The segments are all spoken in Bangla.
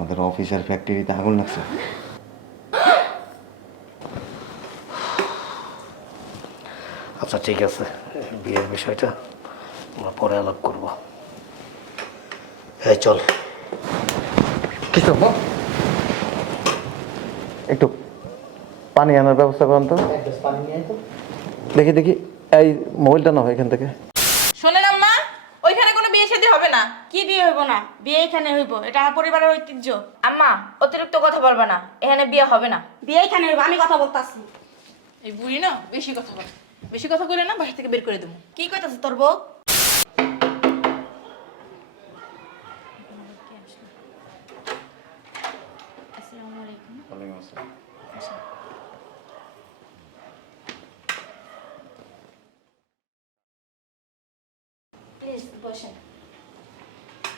আমাদের অফিসের ফ্যাক্টরিতে আগুন লাগছে। আচ্ছা ঠিক আছে। বিয়ের বিষয়টা আমরা পরে আলাপ করব। হ্যাঁ চল। কি করব? একটু পানি আনার ব্যবস্থা করেন তো। দেখি দেখি। এই মোবাইলটা না হয় এখান থেকে শোনেন আম্মা ওইখানে কোনো বিয়ে শাদী হবে না কি বিয়ে হইব না বিয়ে এখানে হইব এটা পরিবারের ঐতিহ্য। আম্মা অতিরিক্ত কথা বলবা না এখানে বিয়ে হবে না। বিয়ে এখানে হইব আমি কথা বলতাছি। এই বুড়ি না বেশি কথা বলে। বেশি কথা কইলে না বাসা থেকে বের করে দেবো। কি কইতাছে তোর বউ প্লিজ বসেন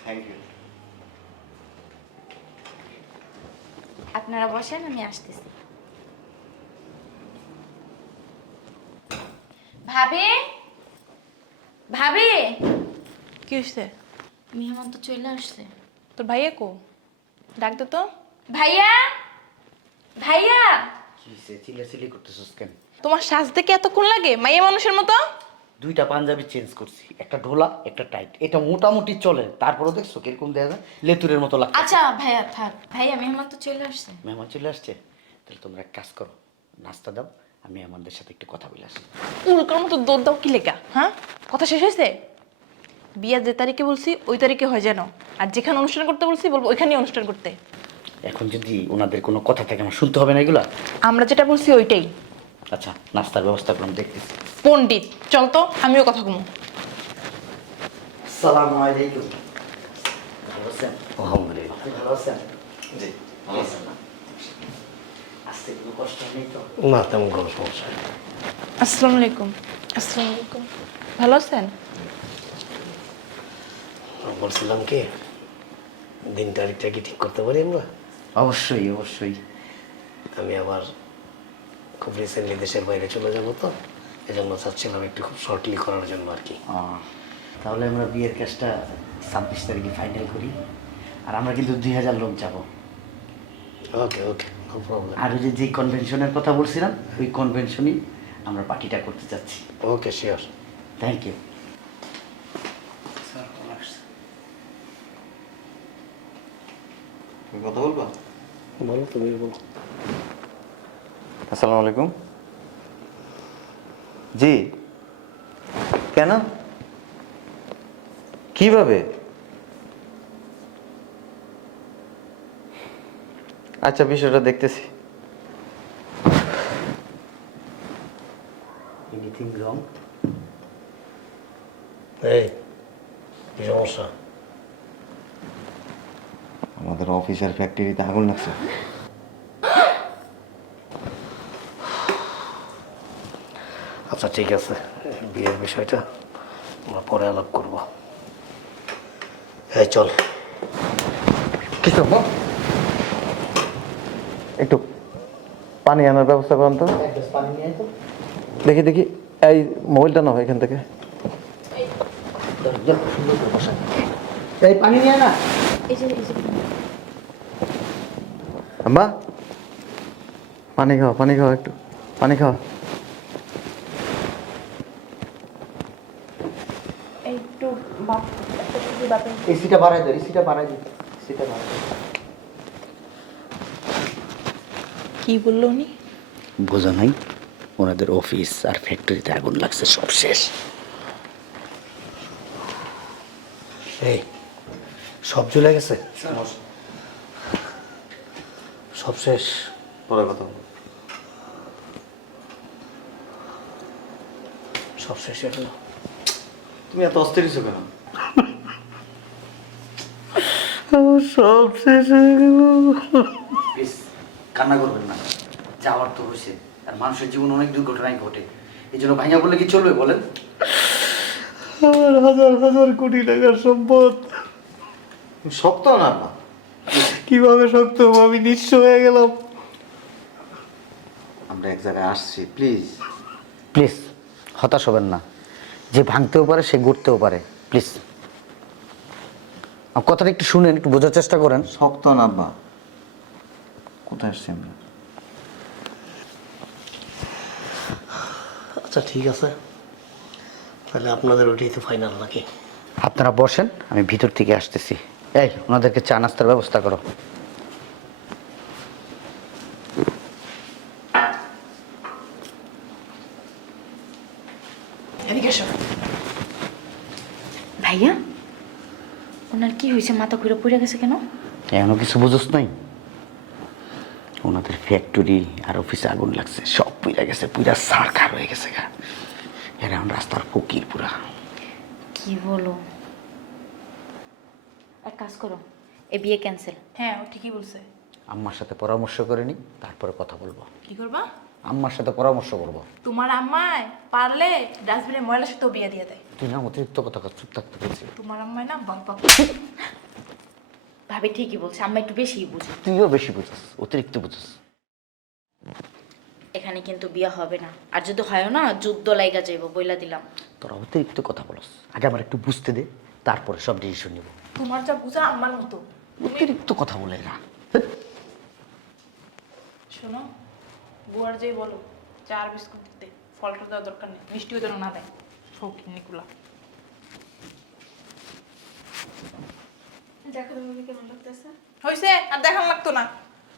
থ্যাংক ইউ আপনারা বসেন আমি আসতেছি ভাবি ভাবি কি হয়েছে মেহমান তো চলে আসছে। তোর ভাইয়া কো? ডাক দে তো। ভাইয়া? ভাইয়া? কি সে চিল্লাচিল্লি করতেছিস কেন? তোমার সাজ দেখে এতক্ষণ লাগে? মাইয়া মানুষের মতো? দুইটা পাঞ্জাবি চেঞ্জ করছি একটা ঢোলা একটা টাইট এটা মোটামুটি চলে। তারপরেও দেখছ কীরকম দেখা যায়? লেতুরের মতো লাগছে। আচ্ছা ভাইয়া থাক। ভাইয়া মেহমান তো চলে আসছে। মেহমান চলে আসছে। তাহলে তোমরা এক কাজ করো নাস্তা দাও আমি আমাদের সাথে একটু কথা বলে আসি। উল্কার মতো দৌড় দাও কি লেখা হ্যাঁ? কথা শেষ হয়েছে? বিয়া যে তারিখে বলছি ওই তারিখে হয় যেন। আর যেখানে অনুষ্ঠান করতে বলছি বলব ওইখানেই অনুষ্ঠান করতে। এখন যদি ওনাদের কোনো কথা থাকে আমার শুনতে হবে না এগুলা? আমরা যেটা বলছি ওইটাই। আচ্ছা নাস্তার ব্যবস্থা করলাম দেখতেছি। পণ্ডিত চল তো আমিও কথা কমু সালাম আলাইকুম। ভালো আছেন? আলহামদুলিল্লাহ। আপনি ভালো আছেন? জি ভালো আছেন আসতে কোনো কষ্ট নেই তো? না তেমন কোনো সমস্যা নেই। আসসালামু আলাইকুম। আসসালামু আলাইকুম। ভালো আছেন? বলছিলাম কি দিন তারিখটা কি ঠিক করতে পারি আমরা? অবশ্যই অবশ্যই। আমি আবার খুব রিসেন্টলি দেশের বাইরে চলে যাব তো এজন্য চাচ্ছিলাম একটু খুব শর্টলি করার জন্য আর কি। তাহলে আমরা বিয়ের কাজটা ছাব্বিশ তারিখে ফাইনাল করি আর আমরা কিন্তু দুই হাজার লোক যাব। ওকে ওকে নো প্রবলেম আর ওই যে যে কনভেনশনের কথা বলছিলাম ওই কনভেনশনই আমরা পার্টিটা করতে চাচ্ছি। ওকে শিওর থ্যাংক ইউ কথা বলবা? বলো তুমি বলো। আসসালামু আলাইকুম। জি। কেন? কীভাবে? আচ্ছা বিষয়টা দেখতেছি। এনিথিং রং এই কি সমস্যা? আমাদের অফিসের ফ্যাক্টরিতে আগুন লাগছে। আচ্ছা ঠিক আছে। বিয়ের বিষয়টা আমরা পরে আলাপ করব। হ্যাঁ চল। কি করব একটু পানি আনার ব্যবস্থা করেন তো। দেখি দেখি এই মোবাইলটা না হয় এখান থেকে। এই পানি নিয়ে না পানি খাও পানি খাও একটু পানি খাও একটু বাপ একটা শুধু বাপের এসিটা বাড়াই দে এসিটা বাড়াই দে এসিটা বাড়াই কি বলল উনি? বোঝা নাই ওনাদের অফিস আর ফ্যাক্টরিতে আগুন লাগছে সব শেষ। এই সব চলে গেছে? সব শেষ? পরে কথা সব শেষ গেল তুমি এত অস্থির কেন? সব শেষ হয়ে গেল। প্লিজ কান্না করবেন না। যাওয়ার তো হয়েছে। আর মানুষের জীবন অনেক দুর্ঘটনায় ঘটে। এই জন্য ভাঙা বললে কি চলবে বলেন। আমার হাজার হাজার কোটি টাকার সম্পদ। শক্ত না আম্মা কীভাবে শক্ত হব? আমি নিঃস্ব হয়ে গেলাম। আমরা এক জায়গায় আসছি প্লিজ। প্লিজ হতাশ হবেন না। যে ভাঙতেও পারে সে গড়তেও পারে। প্লিজ। কথাটা একটু শুনেন একটু বোঝার চেষ্টা করেন। শক্ত না আব্বা। কোথায় আসছি আমরা? আচ্ছা ঠিক আছে। তাহলে আপনাদের ওটাই তো ফাইনাল নাকি? আপনারা বসেন আমি ভিতর থেকে আসতেছি। এই ওনাদেরকে চা নাস্তার ব্যবস্থা করো। এদিকে এসো। ভাইয়া? ওনার কি হয়েছে? মাথা ঘুরে পড়ে গেছে কেন? এখনও কিছু বুঝোস নাই? ওনাদের ফ্যাক্টরি আর অফিসে আগুন লাগছে সব পুইরা গেছে পুরা সারখার হয়ে গেছে গা। এরা এখন রাস্তার ফকির পুরা। কি বলো? এক কাজ করো এ বিয়ে ক্যান্সেল হ্যাঁ ও ঠিকই বলছে। আম্মার সাথে পরামর্শ করে নি তারপরে কথা বলব। কি করবা? আম্মার সাথে পরামর্শ করব। তোমার আম্মায় পারলে ডাস্টবিনে ময়লা সাথেও বিয়ে দিয়ে দেয়। তুই না অতিরিক্ত কথা কর, চুপ থাকতে বলছি তোমার আম্মায় না বাবা ভাবি ঠিকই বলছে আমরা একটু বেশিই বুঝি। তুইও বেশি বুঝিস অতিরিক্ত বুঝিস। এখানে কিন্তু বিয়ে হবে না। আর যদি হয় না যুদ্ধ লাইগা যাইব বইলা দিলাম। তোরা অতিরিক্ত কথা বলস। আগে আমার একটু বুঝতে দে তারপরে সব ডিসিশন নিব। তোমার যা বুঝা আমার মতো। অতিরিক্ত কথা বলে না। শোনো বুয়ার যেই বলো চার বিস্কুট দিতে ফলটা দেওয়ার দরকার নেই মিষ্টিও যেন না দেয়। শৌখিনিগুলা দেখো তোমাকে কেমন লাগতেছে? হয়েছে আর দেখান লাগতো না।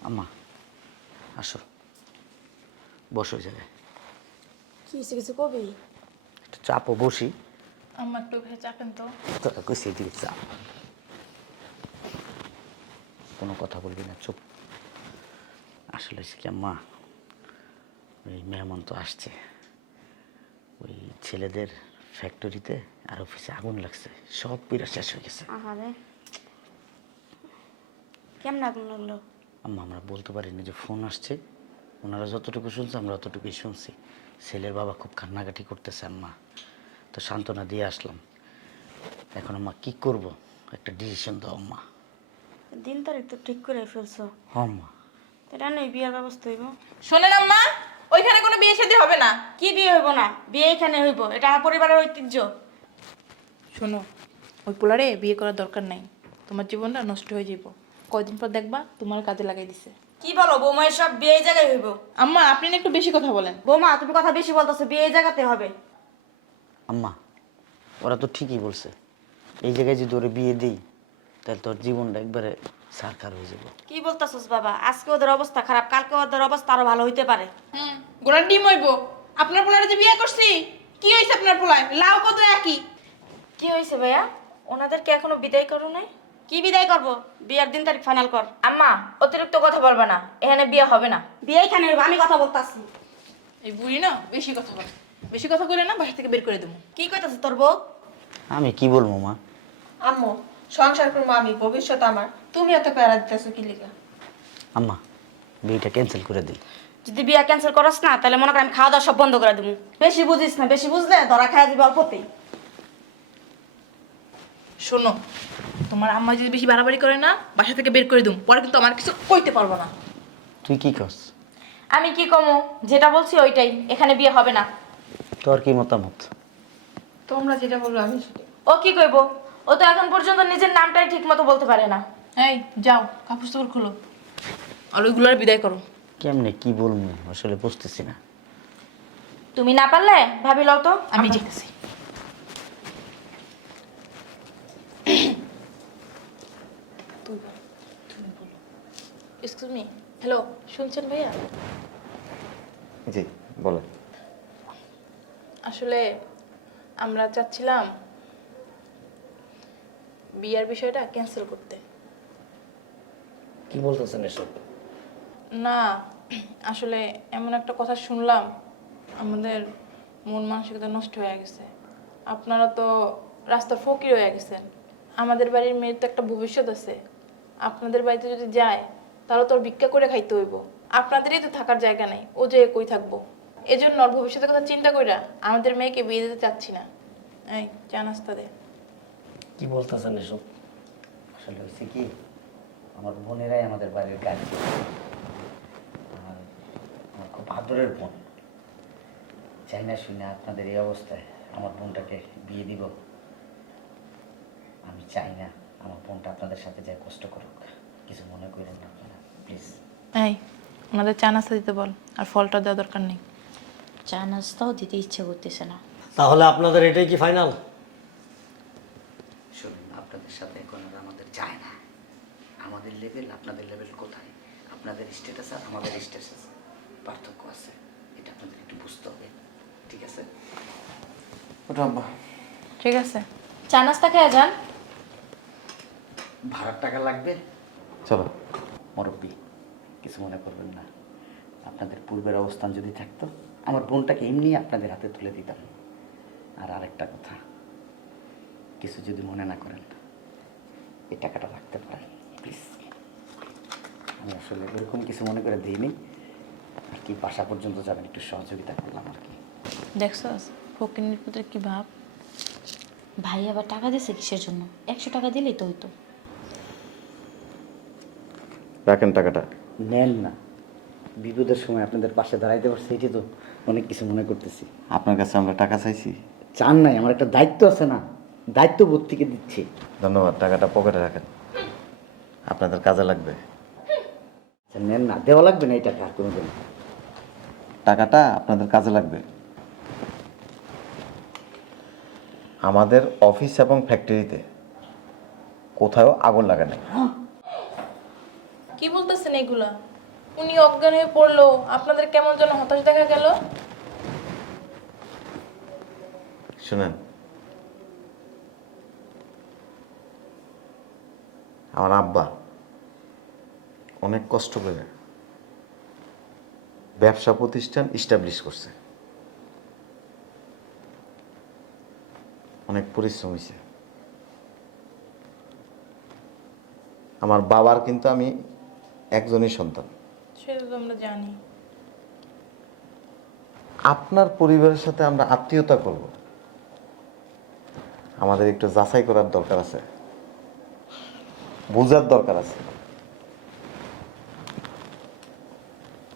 আম্মা আসো। বসো জায়গায়। কিছু কবি? একটু চাপও বসি। আম্মা একটু ভেজে চাপেন তো। তোরা কইছে দিকে চাপ কোনো কথা বলবি না চুপ। আসলে কি আম্মা? ওই মেহমান তো আসছে। ওই ছেলেদের ফ্যাক্টরিতে আর অফিসে আগুন লাগছে। সব পিড়া শেষ হয়ে গেছে। আহারে। কেমন আগুন লাগল? আম্মা আমরা বলতে পারিনি যে ফোন আসছে। ওনারা যতটুকু শুনছে আমরা অতটুকুই শুনছি। ছেলের বাবা খুব কান্নাকাটি করতেছে আম্মা। তো সান্ত্বনা দিয়ে আসলাম। এখন আম্মা কি করব? একটা ডিসিশন দাও আম্মা। দিন তারিখ তো ঠিক করে ফেলছো। হ্যাঁ আম্মা। এটা নেই বিয়ের ব্যবস্থা হইব। শোনেন আম্মা! বিয়ে শাদী হবে না? কি বিয়ে হইব না? বিয়ে এখানে হইব এটা আমার পরিবারের ঐতিহ্য। শোনো ওই পোলারে বিয়ে করার দরকার নাই। তোমার জীবনটা নষ্ট হয়ে যাব কয়দিন পর দেখবা তোমার কাজে লাগাই দিছে। কি বলো বৌমা এসব বিয়ে জায়গায় হইব? আম্মা আপনি না একটু বেশি কথা বলেন। বৌমা তুমি কথা বেশি বলতেছো বিয়ে এই জায়গাতে হবে। আম্মা ওরা তো ঠিকই বলছে। এই জায়গায় যদি ওরে বিয়ে দিই তাহলে তোর জীবনটা একবারে সারকার হয়ে যাবে। কি বলতেছস বাবা? আজকে ওদের অবস্থা খারাপ কালকে ওদের অবস্থা আরও ভালো হইতে পারে। হুম গোড়ার ডিম হইব। আপনার পোলারে যে বিয়ে করছি কি হয়েছে আপনার পোলায়? লাউ কত একই? কি হয়েছে ভাইয়া? ওনাদেরকে এখনও বিদায় করো নাই? কি বিদায় করব? বিয়ের দিন তারিখ ফাইনাল কর। আম্মা অতিরিক্ত কথা বলবে না। এখানে বিয়ে হবে না। বিয়ে এখানে হইব আমি কথা বলতাছি। এই বুড়ি না বেশি কথা বলে। বেশি কথা বলে না বাসা থেকে বের করে দেবো। কি কইতাছিস তোর বউ? আমি কি বলব মা? আম্মু সংসার করব আমি ভবিষ্যৎ আমার। তুমি এত প্যারা দিতেছো কি লিগা? আম্মা বিয়েটা ক্যান্সেল করে দিই যদি বিয়ে ক্যান্সেল করস না তাহলে মনে কর আমি খাওয়া দাওয়া সব বন্ধ করে দেবো বেশি বুঝিস না বেশি বুঝলে ধরা খাওয়া দিবি অল্পতেই। শোনো তোমার আম্মা যদি বেশি বাড়াবাড়ি করে না বাসা থেকে বের করে দিম পরে কিন্তু আমার কিছু কইতে পারব না। তুই কি করস? আমি কি কমো? যেটা বলছি ওইটাই এখানে বিয়ে হবে না। তোর কি মতামত? তোমরা যেটা বলব আমি সেটা ও কি কইব? ও তো এখন পর্যন্ত নিজের নামটাই ঠিক মতো বলতে পারে না। এই যাও কাপড় চাপড় খুলো। আর ওইগুলোর বিদায় করো। কেমনে কি বলব? আসলে বুঝতেছি না। তুমি না পারলে ভাবি লও তো। আমি যেতেছি। এক্সকিউজ মি হ্যালো শুনছেন ভাইয়া? জি বলো আসলে আমরা চাচ্ছিলাম বিয়ার বিষয়টা ক্যান্সেল করতে। কি বলতেছেন এসব? না আসলে এমন একটা কথা শুনলাম আমাদের মন মানসিকতা নষ্ট হয়ে গেছে। আপনারা তো রাস্তার ফকির হয়ে গেছেন। আমাদের বাড়ির মেয়ের তো একটা ভবিষ্যৎ আছে। আপনাদের বাড়িতে যদি যায় তাহলে তো ওর ভিক্ষা করে খাইতে হইব। আপনাদেরই তো থাকার জায়গা নেই ও যে কই থাকব। এজন্য ওর ভবিষ্যতের কথা চিন্তা কইরা আমাদের মেয়েকে বিয়ে দিতে চাচ্ছি না। এই চা নাস্তা দে। কি বলতেছেন এসব? আসলে হচ্ছে কি আমার বোনেরাই আমাদের বাড়ির কাজ আর আমার খুব আদরের বোন। চাই না শুনে আপনাদের এই অবস্থায় আমার বোনটাকে বিয়ে দিব। আমি চাই না আমার বোনটা আপনাদের সাথে যায় কষ্ট করুক। কিছু মনে করেন না আপনারা প্লিজ। এই আমাদের চা নাস্তা দিতে বল আর ফলটা দেওয়া দরকার নেই। চা নাস্তাও দিতে ইচ্ছে করতেছে না। তাহলে আপনাদের এটাই কি ফাইনাল আপনাদের সাথে এখন আর আমাদের যায় না। আমাদের লেভেল আপনাদের লেভেল কোথায়? আপনাদের স্ট্যাটাস আর আমাদের স্ট্যাটাস পার্থক্য আছে। এটা আপনাদের একটু বুঝতে হবে। ঠিক আছে? ওটা আব্বা। ঠিক আছে। চা নাস্তা খেয়ে যান। ভাড়ার টাকা লাগবে? চলো। মুরব্বী কিছু মনে করবেন না। আপনাদের পূর্বের অবস্থান যদি থাকতো আমার বোনটাকে এমনি আপনাদের হাতে তুলে দিতাম। আর আরেকটা কথা কিছু যদি মনে না করেন এই টাকাটা রাখতে পারেন প্লিজ আমি আসলে এরকম কিছু মনে করে দিইনি। আর কি বাসা পর্যন্ত যাবেন একটু সহযোগিতা করলাম আর কি। দেখছস ফকিনির পুত্রে কি ভাব? ভাই আবার টাকা দিছে কিসের জন্য? একশো টাকা দিলেই তো হইতো। রাখেন টাকাটা। নেন না। বিপদের সময় আপনাদের পাশে দাঁড়াইতে পারছি এটি তো অনেক কিছু মনে করতেছি। আপনার কাছে আমরা টাকা চাইছি। চান নাই আমার একটা দায়িত্ব আছে না। দায়িত্ব বোধ থেকে দিচ্ছি। ধন্যবাদ টাকাটা পকেটে রাখেন। আপনাদের কাজে লাগবে। আচ্ছা, নেন না দেওয়া লাগবে না এই টাকা আর কোনোদিন। টাকাটা আপনাদের কাজে লাগবে। আমাদের অফিস এবং ফ্যাক্টরিতে কোথাও আগুন লাগে না কি বলতেছেন এগুলা? উনি অজ্ঞান হয়ে পড়ল আপনাদের কেমন যেন হতাশ দেখা গেল? শুনেন আমার আব্বা অনেক কষ্ট করে ব্যবসা প্রতিষ্ঠান ইস্টাবলিশ করছে। অনেক পরিশ্রম হয়েছে আমার বাবার কিন্তু আমি একজনই সন্তান। সেটা তো আমরা জানি। আপনার পরিবারের সাথে আমরা আত্মীয়তা করব। আমাদের একটু যাচাই করার দরকার আছে। বোঝার দরকার আছে।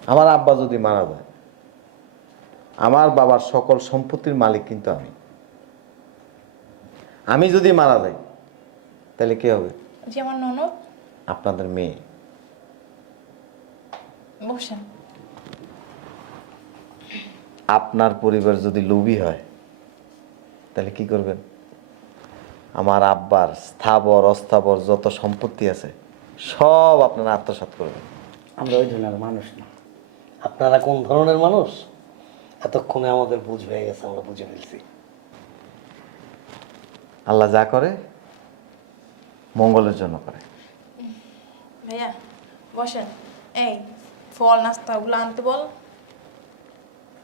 আমার আব্বা যদি মারা যায় আমার বাবার সকল সম্পত্তির মালিক কিন্তু আমি। আমি যদি মারা যাই তাহলে কি হবে? যে আমার ননদ। আপনাদের মেয়ে। বসেন। আপনার পরিবার যদি লোভী হয় তাহলে কি করবেন? আমার আব্বার স্থাবর অস্থাবর যত সম্পত্তি আছে সব আপনারা আত্মসাৎ করবেন আমরা ওই ধরনের মানুষ না। আপনারা কোন ধরনের মানুষ? এতক্ষণে আমাদের বুঝ হয়ে গেছে আমরা বুঝে ফেলছি। আল্লাহ যা করে মঙ্গলের জন্য করে। ভাইয়া বসেন। এই ফল নাস্তা ওগুলো আনতে বল।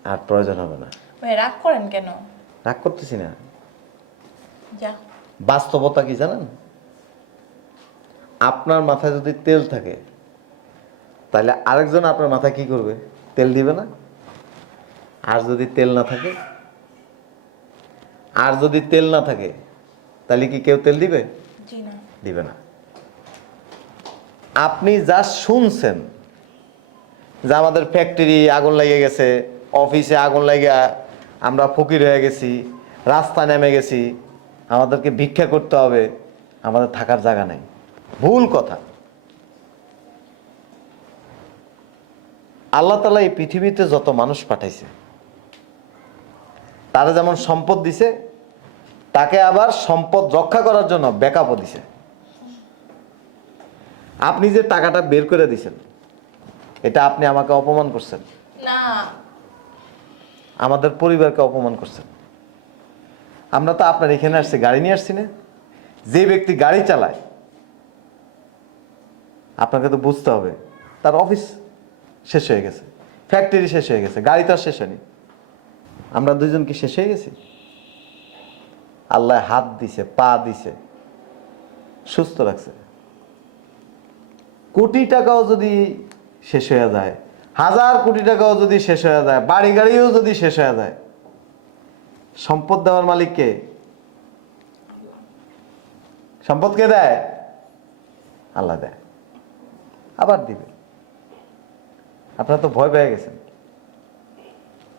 আর প্রয়োজন হবে না। ভাই রাগ করেন কেন? রাগ করতেছি না। যা। বাস্তবতা কি জানেন? আপনার মাথায় যদি তেল থাকে তাহলে আরেকজন আপনার মাথায় কি করবে? তেল দিবে না? আর যদি তেল না থাকে? আর যদি তেল না থাকে তাহলে কি কেউ তেল দিবে? দিবে না। আপনি যা শুনছেন যে আমাদের ফ্যাক্টরি আগুন লেগে গেছে অফিসে আগুন লেগে আমরা ফকির হয়ে গেছি রাস্তা নেমে গেছি আমাদেরকে ভিক্ষা করতে হবে আমাদের থাকার জায়গা নেই। ভুল কথা। আল্লাহ তালা এই পৃথিবীতে যত মানুষ পাঠাইছে তারা যেমন সম্পদ দিছে তাকে আবার সম্পদ রক্ষা করার জন্য ব্যাকআপও দিছে। আপনি যে টাকাটা বের করে দিছেন এটা আপনি আমাকে অপমান করছেন? না। আমাদের পরিবারকে অপমান করছেন? আমরা তো আপনার এখানে আসছি, গাড়ি নিয়ে আসছি না। যে ব্যক্তি গাড়ি চালায়, আপনাকে তো বুঝতে হবে, তার অফিস শেষ হয়ে গেছে, ফ্যাক্টরি শেষ হয়ে গেছে, গাড়ি তো আর শেষ হয়নি। আমরা দুজন কি শেষ হয়ে গেছি। আল্লাহ হাত দিছে, পা দিছে, সুস্থ রাখছে। কোটি টাকাও যদি শেষ হয়ে যায়, হাজার কোটি টাকাও যদি শেষ হয়ে যায়, বাড়ি গাড়িও যদি শেষ হয়ে যায় সম্পদ দেওয়ার মালিককে সম্পদ কে দেয়? আল্লাহ দেয়। আবার দিবে। আপনার তো ভয় পেয়ে গেছেন।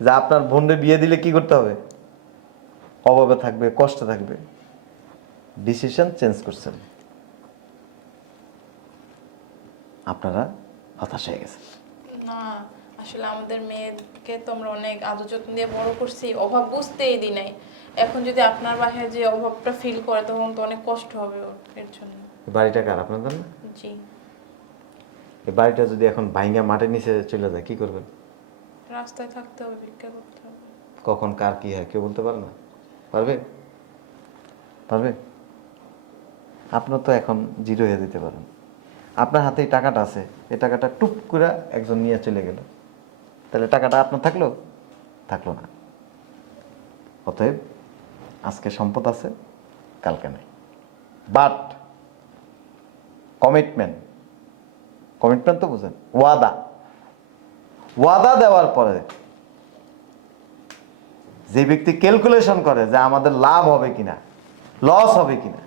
যে আপনার বোনরে বিয়ে দিলে কি করতে হবে? অভাবে থাকবে, কষ্ট থাকবে। ডিসিশন চেঞ্জ করছেন। আপনারা হতাশ হয়ে গেছেন। না। আসলে আমাদের মেয়েকে তো আমরা অনেক আদর যত্ন দিয়ে বড় করছি অভাব বুঝতেই দিই নাই। এখন যদি আপনার বাসায় যে অভাবটা ফিল করে তখন তো অনেক কষ্ট হবে ওর এর জন্য। বাড়িটা কার আপনাদের না জি। এই বাড়িটা যদি এখন ভাইঙ্গা মাটির নিচে চলে যায় কি করবেন? রাস্তায় থাকতে হবে ভিক্ষা করতে হবে। কখন কার কি হয় কেউ বলতে পারে না? পারবে? পারবে? আপনার তো এখন জিরো হয়ে দিতে পারেন। আপনার হাতে এই টাকাটা আছে এই টাকাটা টুপ করে একজন নিয়ে চলে গেল। তাহলে টাকাটা আপনার থাকল? থাকল না। অতএব আজকে সম্পদ আছে, কালকে নেই। বাট কমিটমেন্ট কমিটমেন্ট তো বুঝেন, ওয়াদা। ওয়াদা দেওয়ার পরে যে ব্যক্তি ক্যালকুলেশন করে যে আমাদের লাভ হবে কিনা লস হবে কিনা,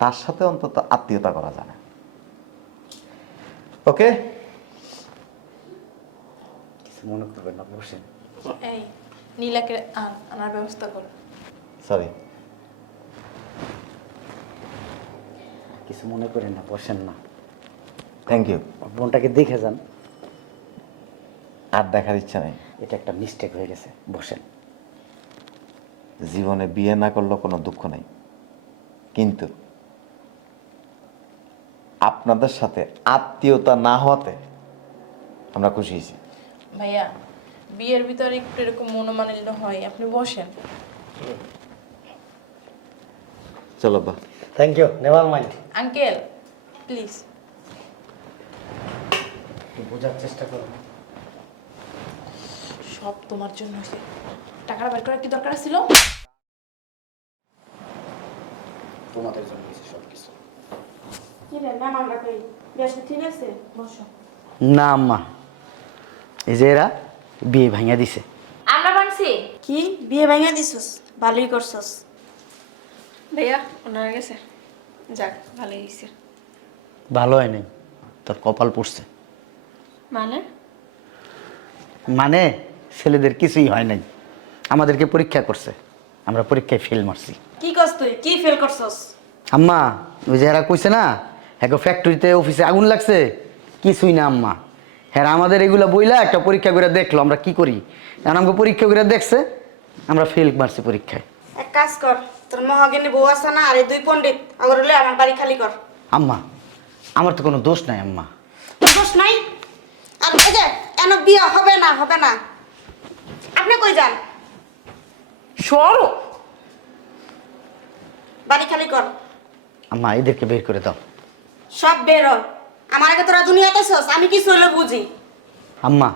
তার সাথে অন্তত আত্মীয়তা করা যায় না। ওকে মনে করবেন না বসেন। এই নীলাকে আন আনার ব্যবস্থা করো। সরি কিছু মনে করেন না বসেন না। থ্যাংক ইউ বোনটাকে দেখে যান। আর দেখার ইচ্ছা নেই। এটা একটা মিস্টেক হয়ে গেছে বসেন। জীবনে বিয়ে না করলেও কোনো দুঃখ নেই। কিন্তু আপনাদের সাথে আত্মীয়তা না হওয়াতে আমরা খুশি হয়েছি। ভাইয়া বিয়ের ভিতরে একটু এরকম মনোমালিন্য হয় আপনি বসেন। চলো বা। Thank you never mind. Uncle please বোঝার চেষ্টা করুন সব তোমার জন্য হয়েছে। টাকাটা বের করার কি দরকার ছিল তোমাদের জন্য হয়েছে সব কিছু কি রে ম্যাম আমরা কই? বেশ ঠিক আছে বসো। না আম্মা। এই যে এরা বিয়ে ভাঙিয়া দিছে। আমরা বানছি কি? বিয়ে ভেঙে দিছস? ভালোই করছস। ভাইয়া ওনারা গেছে। যাক ভালো হয়েছে ভালো হয় নাই। তোর কপাল পড়ছে। মানে? মানে ছেলেদের কিছুই হয় নাই। আমাদেরকে পরীক্ষা করছে। আমরা পরীক্ষায় ফেল মারছি। কি করছ তুই? কি ফেল করছস? আম্মা ওই যে এরা কইছে না হ্যাঁ ফ্যাক্টরিতে অফিসে আগুন লাগছে। কিছুই না আম্মা। হ্যাঁ আমাদের এগুলো বইলা একটা পরীক্ষা করে দেখল আমরা কি করি? এখন আমাকে পরীক্ষা করে দেখছে আমরা ফেল মারছি পরীক্ষায়। এক কাজ কর তোর মহাগিনী বউ আছে না আর এই দুই পণ্ডিত আগর হলে আমার বাড়ি খালি কর। আম্মা আমার তো কোনো দোষ নাই আম্মা। তোর দোষ নাই? আর এই যে এন বিয়ে হবে না হবে না। আপনি কই যান? সরো। বাড়ি খালি কর। আম্মা এদেরকে বের করে দাও। সব বের হ। আমার আগে তোরা দুনিয়াতে ছস আমি কিছু হলে বুঝি। আম্মা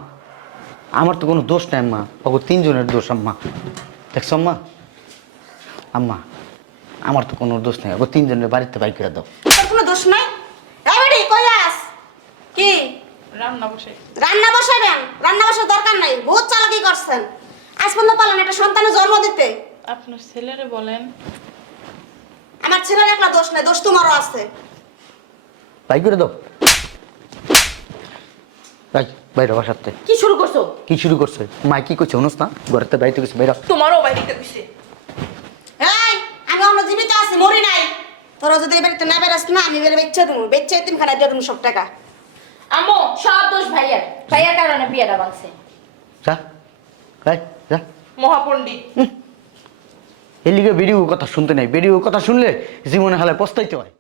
আমার তো কোনো দোষ নাই আম্মা। ওগো তিনজনের দোষ আম্মা। দেখছ আম্মা? আম্মা আমার তো কোনো দোষ নাই। ওগো তিনজনের বাড়িতে বাইক করে দাও। তোর কোনো দোষ নাই? এই বেটি কই আস? কি? রান্না বসে রান্না বসাবেন? রান্না বসার দরকার নাই। বহুত চালাকি করছেন। আজ পর্যন্ত পারলেন একটা সন্তানের জন্ম দিতে। আপনার ছেলেরে বলেন। আমার ছেলের একলা দোষ নাই দোষ তোমারও আছে। বাইক করে দাও। বাইরে বাসাতে কি শুরু করছ? কি শুরু করছে? মা কি করছে অনুস না? ঘরেতে বাড়িতে গেছে বাইরে। তোমারও বাইরে এই আমি অন্য জীবিত আছি মরি নাই। তোরা যদি এবার না বেরাস না আমি বের বেচছে দেবো। বেচছে তুমি খানা দিয়ে দেবো সব টাকা। আম্মু সব দোষ ভাইয়ার ভাইয়ার কারণে বিয়েটা বানছে যা। যাই যা। মহাপণ্ডিত। এলিগে ভিডিও কথা শুনতে নাই। ভিডিও কথা শুনলে জীবনে হালে পস্তাইতে হয়।